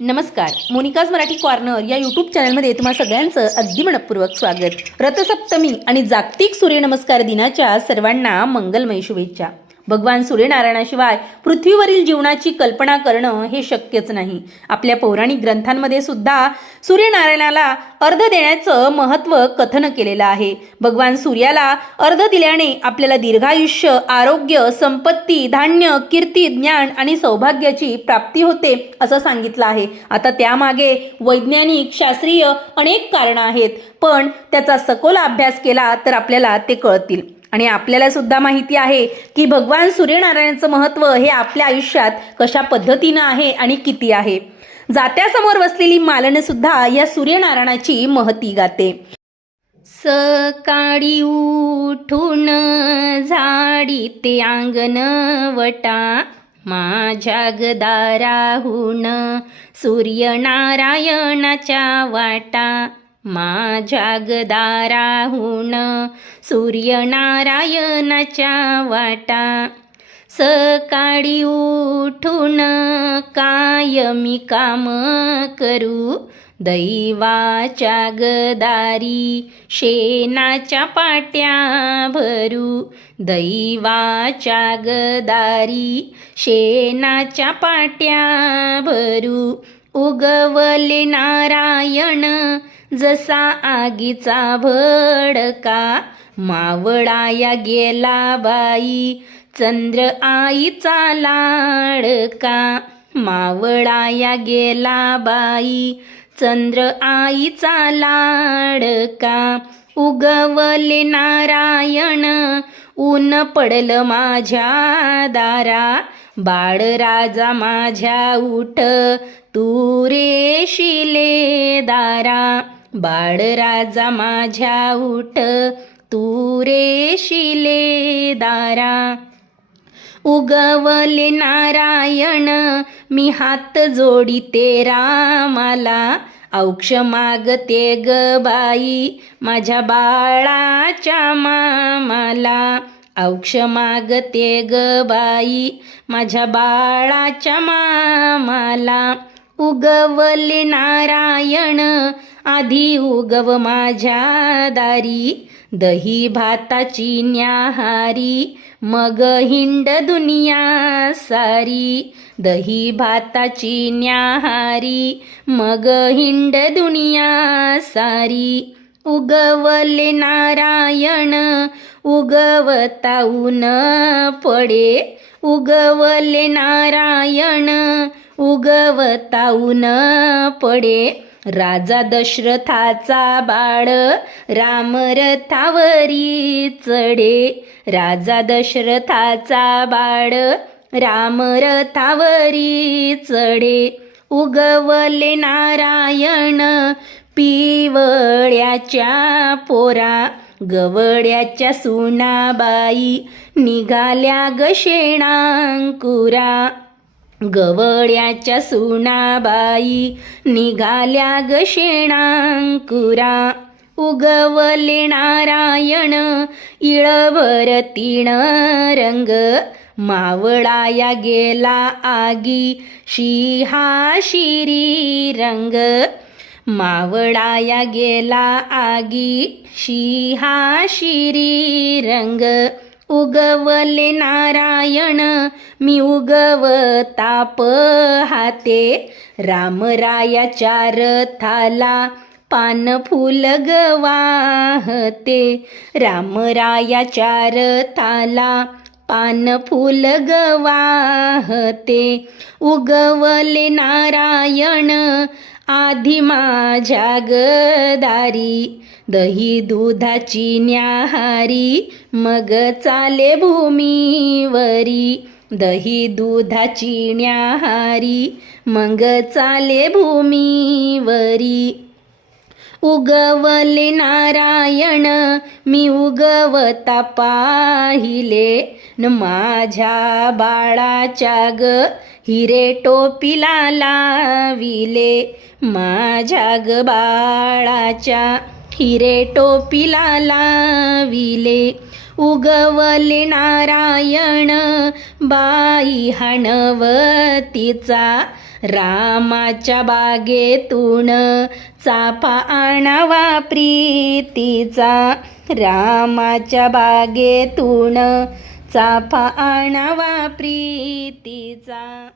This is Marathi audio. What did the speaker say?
नमस्कार मोनिकाज मराठी कॉर्नर या यूट्यूब चॅनलमध्ये तुम्हा सगळ्यांचं अगदी मनपूर्वक स्वागत. रथसप्तमी आणि जागतिक सूर्यनमस्कार दिनाच्या सर्वांना मंगलमय शुभेच्छा. भगवान सूर्यनारायणाशिवाय पृथ्वीवरील जीवनाची कल्पना करणं हे शक्यच नाही. आपल्या पौराणिक ग्रंथांमध्ये सुद्धा सूर्यनारायणाला अर्ध देण्याचं महत्त्व कथन केलेलं आहे. भगवान सूर्याला अर्ध दिल्याने आपल्याला दीर्घायुष्य आरोग्य संपत्ती धान्य कीर्ती ज्ञान आणि सौभाग्याची प्राप्ती होते असं सांगितलं आहे. आता त्यामागे वैज्ञानिक शास्त्रीय अनेक कारणं आहेत. पण त्याचा सखोल अभ्यास केला तर आपल्याला ते कळतील. आणि आपल्याला सुद्धा माहिती आहे की भगवान सूर्यनारायणाचं महत्त्व हे आपल्या आयुष्यात कशा पद्धतीनं आहे आणि किती आहे. जात्यासमोर बसलेली मालन सुद्धा या सूर्यनारायणाची महती गाते. सकाळी उठून झाडी ते अंगण वटा माझ्या गदाराहून सूर्यनारायणाच्या वाटा. माझ्या गदाराहून सूर्यनारायणाच्या वाटा. सकाळी उठून काय मी काम करू? दैवाच्या गदारी शेणाच्या पाट्या भरू. दैवाच्या गदारी शेणाच्या पाट्या भरू. उगवले नारायण जसा आगीचा भडका मावळाया गेला बाई. चंद्र आईचा लाडका मावळाया गेला बाई. चंद्र आईचा लाडका उगवले नारायण. ऊन पडलं माझ्या दारा बाळ राजा माझ्या उठ तू रे शिले दारा. बाळ राजा माझ्या उठ तू रे शिले दारा. उगवले नारायण मी हात जोडीते रामाला औक्ष मागते ग बाई माझ्या बाळाच्या मामाला. औक्ष मागते ग बाई माझ्या बाळाच्या मामाला. उगवले नारायण आधी उगव माझ्या दारी दही भाताची न्याहारी मग हिंड दुनिया सारी दही भाताची न्याहारी मग हिंड दुनिया सारी. उगवले नारायण उगवता ऊन पडे उगवले नारायण उगवता ऊन पडे. राजा दशरथाचा बाळ रामरथावरी चढे. राजा दशरथाचा बाळ रामरथावरी चढे. उगवले नारायण पिवळ्याच्या पोरा गवड्याच्या सुनाबाई निघाल्या ग शेणांकुरा. गवळ्याच्या सुनाबाई निघाल्या ग शेणांकुरा. उगवले नारायण इळभर तीण रंग. मावळाया गेला आगी शिहा शिरी रंग. मावळाया गेला आगी शिहा शिरी रंग. उगवले नारायण मी उगवता हाते. रामरायाच्या रथाला पान फुल गवाहते. रामरायाच्या रथाला पान फुल गवाहते. उगवले नारायण आधी माझ्या गदारी दही दुधाची न्याहारी मग चाले भूमीवरी. दही दुधाची न्याहारी मग चाले भूमीवरी. उगवले नारायण मी उगवता पाहिले न माझ्या बाळाच्या ग हिरे टोपीला लाविले माझ्या ग बाळाच्या. हिरे टोपीला लाविले उगवले नारायण बाई हणवतीचा. रामाच्या बागेतून चाफा आणावा प्रीतीचा. रामाच्या बागेतून चाफा आणावा प्रीतीचा.